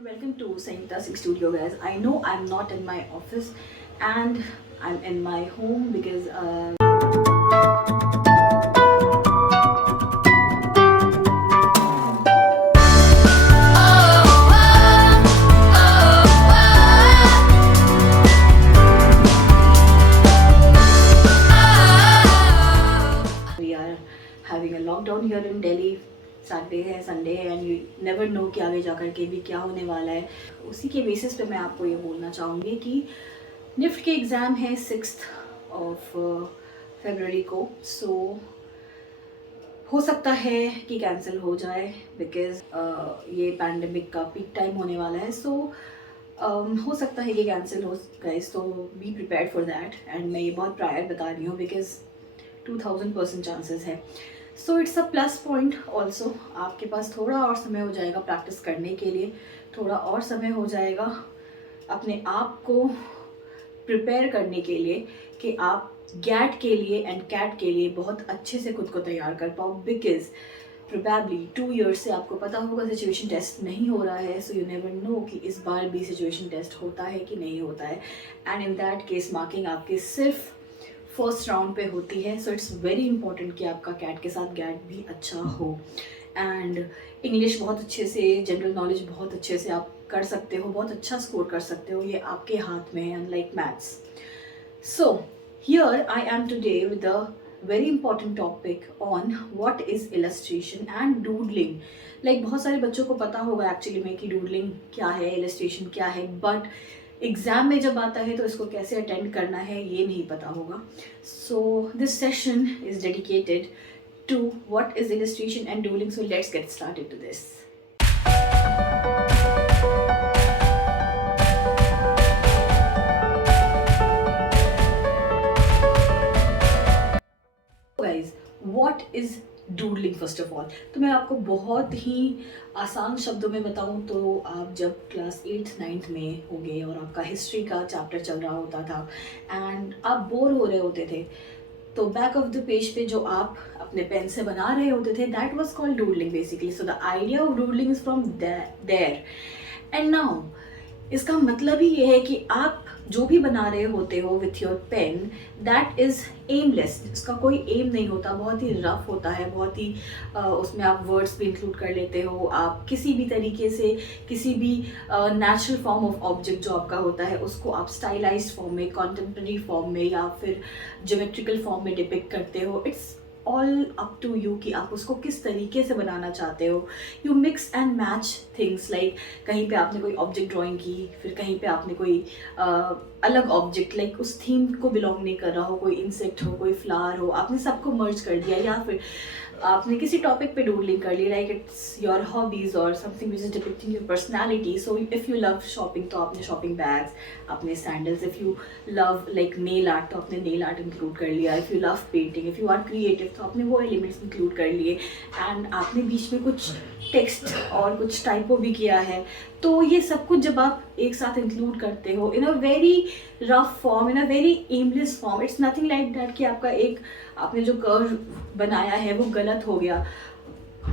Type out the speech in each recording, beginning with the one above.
and welcome to Sangeeta Singh Studio, guys. I know I'm not in my office and I'm in my home because we are having a lockdown here in Delhi. Saturday है, Sunday है and you never know कि आगे जाकर के भी क्या होने वाला है. उसी के बेसिस पे मैं आपको ये बोलना चाहूँगी कि निफ्ट के एग्ज़ाम है 6th ऑफ फरवरी को. सो हो सकता है कि कैंसिल हो जाए बिकॉज ये पैंडमिक का पीक टाइम होने वाला है. सो हो सकता है कि कैंसिल हो गाइस, तो be prepared for that. And मैं ये बहुत प्रायर बता रही हूँ बिकॉज 2000% चांसेस है. So it's a plus point also. आपके पास थोड़ा और समय हो जाएगा प्रैक्टिस करने के लिए, थोड़ा और समय हो जाएगा अपने आप को प्रिपेयर करने के लिए कि आप गैट के लिए एंड कैट के लिए बहुत अच्छे से खुद को तैयार कर पाओ. बिकॉज प्रोबेबली 2 years से आपको पता होगा सिचुएशन टेस्ट नहीं हो रहा है. सो यू नेवर नो कि इस बार भी सिचुएशन टेस्ट होता है कि नहीं होता है. And in that case marking आपके सिर्फ फर्स्ट राउंड पे होती है. सो इट्स वेरी इंपॉर्टेंट कि आपका कैट के साथ गैट भी अच्छा हो. एंड इंग्लिश बहुत अच्छे से, जनरल नॉलेज बहुत अच्छे से आप कर सकते हो, बहुत अच्छा स्कोर कर सकते हो. ये आपके हाथ में है, unlike maths. So here I am today with a very important topic on what is illustration and doodling. Like बहुत सारे बच्चों को पता होगा एक्चुअली में कि डूडलिंग क्या है, इलस्ट्रेशन क्या है, बट एग्ज़ाम में जब आता है तो इसको कैसे अटेंड करना है ये नहीं पता होगा. So this session is dedicated to what is illustration and doodling. So let's get started to this. Guys, what is doodling first of all. तो मैं आपको बहुत ही आसान शब्दों में बताऊं तो आप जब क्लास 8th 9th में होंगे और आपका हिस्ट्री का चैप्टर चल रहा होता था एंड आप बोर हो रहे होते थे, तो बैक ऑफ द पेज पे जो आप अपने पेन से बना रहे होते थे, that was called doodling basically. So the idea of doodling is from there. And now इसका मतलब ही ये है कि आप जो भी बना रहे होते हो with your pen, that is aimless. इसका कोई एम नहीं होता, बहुत ही रफ होता है, बहुत ही उसमें आप वर्ड्स भी इंक्लूड कर लेते हो. आप किसी भी तरीके से किसी भी नेचुरल फॉर्म ऑफ ऑब्जेक्ट जो आपका होता है उसको आप स्टाइलाइज्ड फॉर्म में, कॉन्टेम्प्रेरी फॉर्म में या फिर ज्योमेट्रिकल फॉर्म में डिपिक्ट करते हो. It's all up to you कि आप उसको किस तरीके से बनाना चाहते हो. You mix and match things. Like कहीं पे आपने कोई ऑब्जेक्ट ड्राइंग की, फिर कहीं पे आपने कोई अलग ऑब्जेक्ट लाइक उस थीम को बिलोंग नहीं कर रहा हो, कोई इंसेक्ट हो, कोई फ्लावर हो, आपने सबको मर्ज कर दिया. या फिर आपने किसी टॉपिक पे डूडलिंग कर ली, लाइक इट्स योर हॉबीज और something which is depicting your personality. So if you love shopping तो आपने शॉपिंग बैग्स, आपने sandals. If you love like nail art तो आपने नेल आर्ट इंक्लूड कर लिया. If you love painting, if you are creative तो आपने वो एलिमेंट्स इंक्लूड कर लिए. एंड आपने बीच में कुछ टेक्स्ट और कुछ टाइपो भी किया है. तो ये सब कुछ जब आप एक साथ इंक्लूड करते हो in a very rough form, in a very aimless form, it's nothing like that कि आपका एक आपने जो कर्व बनाया है वो गलत हो गया.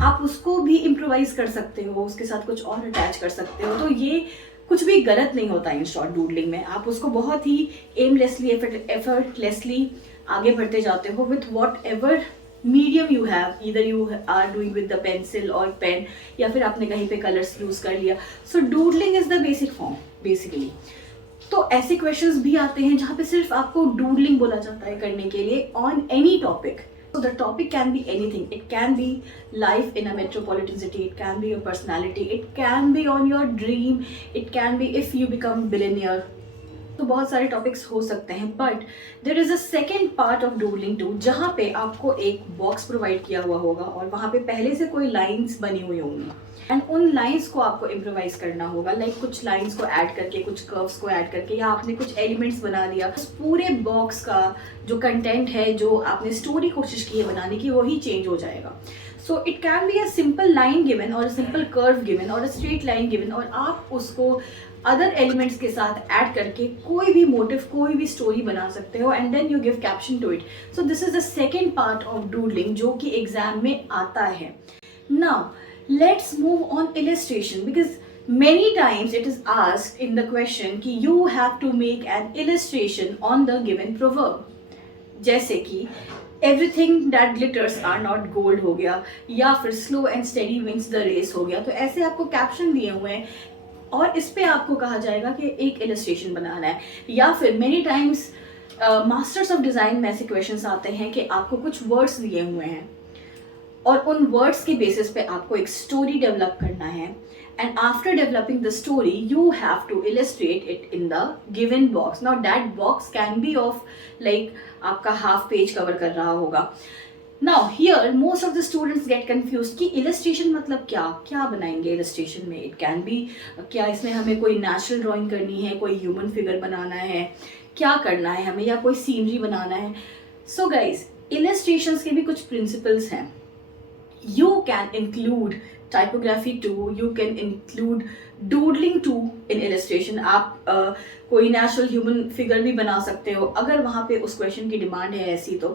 आप उसको भी इम्प्रोवाइज कर सकते हो, उसके साथ कुछ और अटैच कर सकते हो. तो ये कुछ भी गलत नहीं होता इन शॉर्ट डूडलिंग में. आप उसको बहुत ही एमलेसली, एफर्टलेसली आगे बढ़ते जाते हो with whatever medium you have. Either you are doing with the pencil और पेन, या फिर आपने कहीं पे कलर्स यूज कर लिया. So doodling is the basic form basically. तो ऐसे क्वेश्चंस भी आते हैं जहाँ पे सिर्फ आपको डूडलिंग बोला जाता है करने के लिए on any topic. So the topic can be anything. It can be life in a metropolitan city. It can be your personality. It can be on your dream. It can be if you become billionaire. तो बहुत सारे topics हो सकते हैं. But there is a second part of doodling too, जहाँ पे आपको एक बॉक्स प्रोवाइड किया हुआ होगा और वहाँ पे पहले से कोई लाइंस बनी हुई होंगी एंड उन लाइंस को आपको इम्प्रोवाइज करना होगा. लाइक कुछ लाइंस को ऐड करके, कुछ कर्व्स को ऐड करके, या आपने कुछ एलिमेंट्स बना दिया. उस पूरे बॉक्स का जो कंटेंट है, जो आपने स्टोरी कोशिश की है बनाने की, वही चेंज हो जाएगा. So it can be a simple line given और अ सिंपल कर्व गिवन और अ स्ट्रेट लाइन गिवन, और आप उसको अदर एलिमेंट्स के साथ ऐड करके कोई भी मोटिव, कोई भी स्टोरी बना सकते हो and then you give caption to it. So this is the second part of doodling जो कि एग्जाम में आता है. Now let's move on illustration, because Many times it is asked in the question कि you have to make an illustration on the given proverb. जैसे कि everything that glitters are not gold हो गया, या फिर slow and steady wins the race हो गया. तो ऐसे आपको कैप्शन दिए हुए हैं और इस पे आपको कहा जाएगा कि एक इलस्ट्रेशन बनाना है. या फिर many times masters of design में ऐसे क्वेश्चंस आते हैं कि आपको कुछ वर्ड्स दिए हुए हैं और उन वर्ड्स के बेसिस पे आपको एक स्टोरी डेवलप करना है. And after developing the story, you have to illustrate it in the given box. Now that box can be of like आपका half page cover कर रहा होगा. Now here most of the students get confused कि illustration मतलब क्या बनाएंगे illustration में. It can be क्या इसमें हमें कोई natural drawing करनी है, कोई human figure बनाना है, क्या करना है हमें, या कोई scenery बनाना है. So guys, illustrations के भी कुछ principles हैं. You can include typography too, you can include doodling too in illustration. आप कोई natural human figure भी बना सकते हो अगर वहाँ पे उस question की demand है ऐसी तो.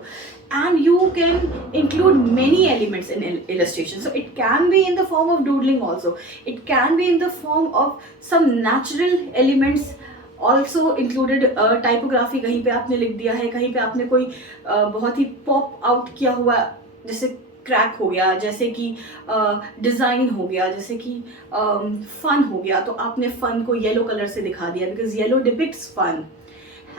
And you can include many elements in illustration. So it can be in the form of doodling also. It can be in the form of some natural elements also included. Typography कहीं पे आपने लिख दिया है, कहीं पे आपने कोई बहुत ही पॉप आउट किया हुआ, जैसे क्रैक हो गया, जैसे कि डिज़ाइन हो गया, जैसे कि फन हो गया, तो आपने फन को येलो कलर से दिखा दिया because yellow depicts fun,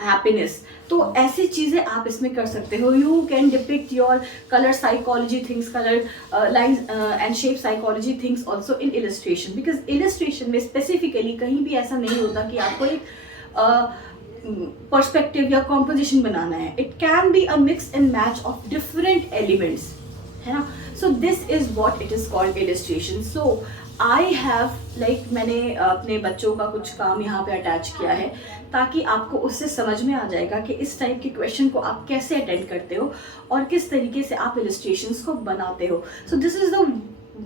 happiness. तो ऐसी चीज़ें आप इसमें कर सकते हो. You can depict your colour psychology things, colour line and shape psychology things also in illustration. Because illustration में स्पेसिफिकली कहीं भी ऐसा नहीं होता कि आपको एक पर्सपेक्टिव या कॉम्पोजिशन बनाना है. It can be a mix and match of different elements, है ना. सो this is what it is called illustration. So I have like मैंने अपने बच्चों का कुछ काम यहाँ पे अटैच किया है ताकि आपको उससे समझ में आ जाएगा कि इस टाइप के क्वेश्चन को आप कैसे अटेंड करते हो और किस तरीके से आप इलस्ट्रेशंस को बनाते हो. सो this is the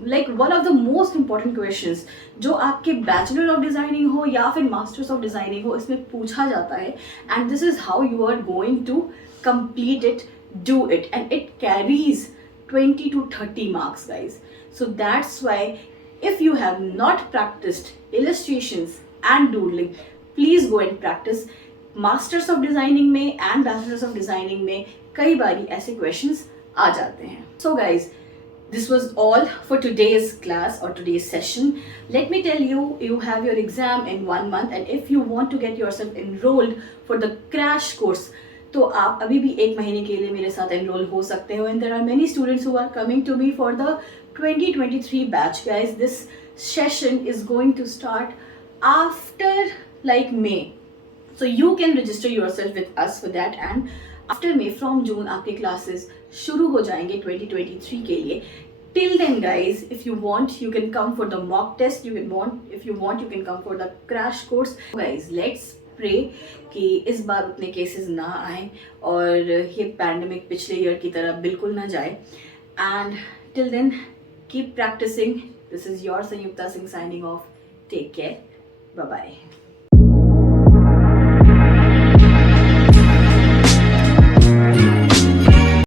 like one of the most important questions जो आपके बैचलर ऑफ डिज़ाइनिंग हो या फिर मास्टर्स ऑफ डिज़ाइनिंग हो, इसमें पूछा जाता है. And this is how you are going to complete it, do it, and it carries 20 to 30 marks, guys. So that's why if you have not practiced illustrations and doodling, please go and practice. Masters of Designing में and Bachelors of Designing में कई बारी ऐसे questions आ जाते हैं. So guys, this was all for today's class or today's session. Let me tell you, you have your exam in 1 month, and if you want to get yourself enrolled for the crash course, तो आप अभी भी 1 महीने के लिए मेरे साथ enrol हो सकते हो. And there are many students who are coming to me for the 2023 batch. Guys, this session is going to start after like May, so you can register yourself with us for that. And after May, from June आपके classes शुरू हो जाएंगे 2023 के लिए. Till then guys, if you want you can come for the mock test, if you want you can come for the crash course. Guys, let's pray कि इस बार उतने cases ना आए और ये पैंडमिक पिछले ईयर की तरह बिल्कुल ना जाए. And till then keep practising. This is your Sanyukta Singh signing off. Take care, bye bye.